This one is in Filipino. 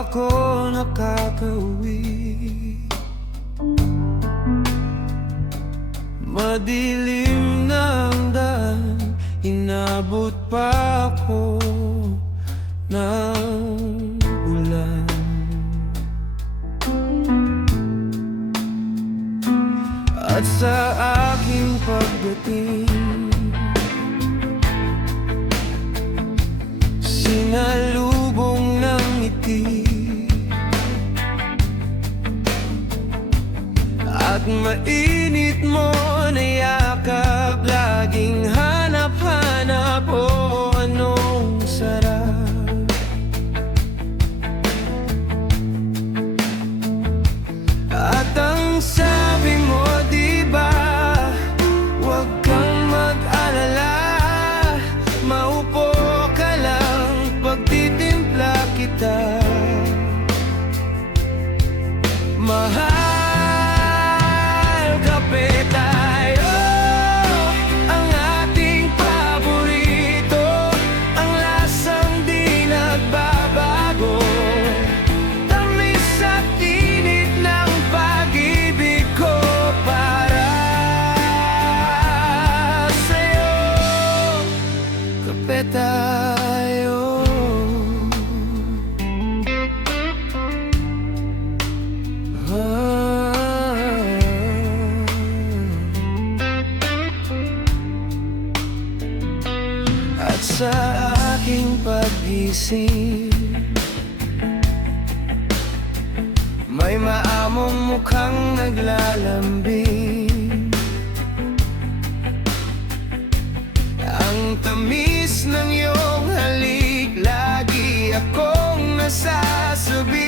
ako nakakauwi. Madilim na ang daan, inabot pa ako ng ulan. At sa aking pagdating, sinalubong ng ngiti at mainit mo na yakap. Laging hanap-hanap, oh anong sarap. At ang sabi mo, diba, huwag kang mag-alala, maupo ka lang, pagtitimpla kita. Mahal, kape tayo, ang ating paborito, ang lasang di nagbabago. Tamis at init ng pag-ibig ko para sa'yo. Kape tayo. At sa aking paggising, may maamong mukhang naglalambing. Ang tamis ng iyong halik, lagi akong nasasabi.